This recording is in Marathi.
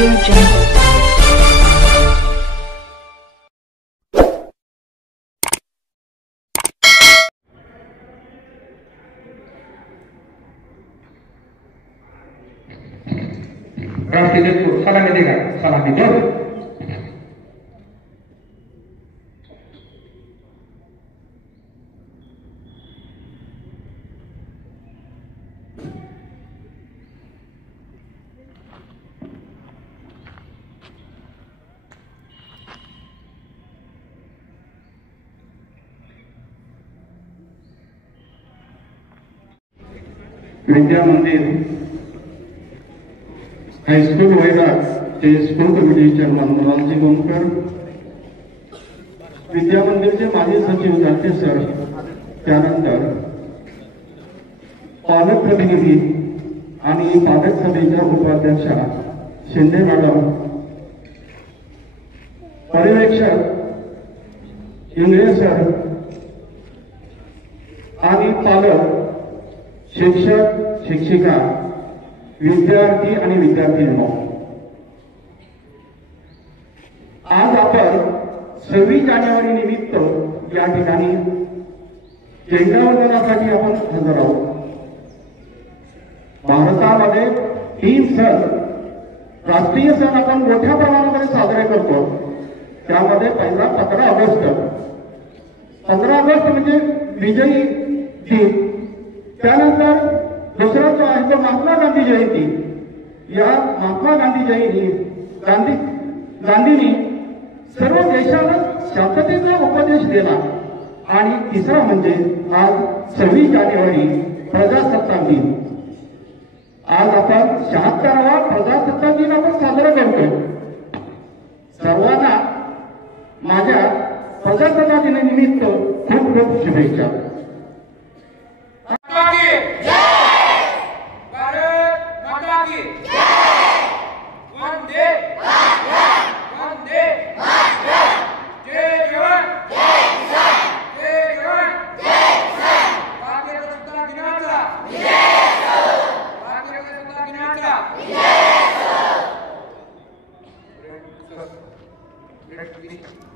Audio Jungle. राष्ट्रीय को सलामी देगा, सलामी दो। विद्या मंदिर हाईस्कूल वैराग चे स्कूल कमिटी चेअरमन मुलाजी गोमकर, विद्या मंदिरचे माजी सचिव जाते सर, त्यानंतर पालक प्रतिनिधी आणि पालक सभेच्या उपाध्यक्षा शिंदे मॅडम, पर्यवेक्षक इंगळे सर आणि पालक, शिक्षक शिक्षिका, विद्यार्थी आणि विद्यार्थिनींनो, आज आपण 26 जानेवारी निमित्त या ठिकाणी झेंडावंदनासाठी आपण हजर आहोत. भारतामध्ये 3 सण, राष्ट्रीय सण आपण मोठ्या प्रमाणामध्ये साजरे करतो. त्यामध्ये पहिला 15 ऑगस्ट. 15 ऑगस्ट म्हणजे विजयी दिन. त्यानंतर दुसरा जो आहे तो महात्मा गांधी जयंती. या महात्मा गांधी जयंती गांधींनी सर्व देशाला शांततेचा उपदेश दिला. आणि तिसरा म्हणजे आज 26 जानेवारी प्रजासत्ताक दिन. आज आपण 76वा प्रजासत्ताक दिन आपण साजरा करतो. सर्वांना माझ्या प्रजासत्ताक दिनानिमित्त खूप खूप शुभेच्छा. Yes, sir.